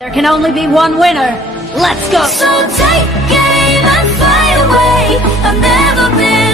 There can only be one winner. Let's go! So take aim and fly away. I've never been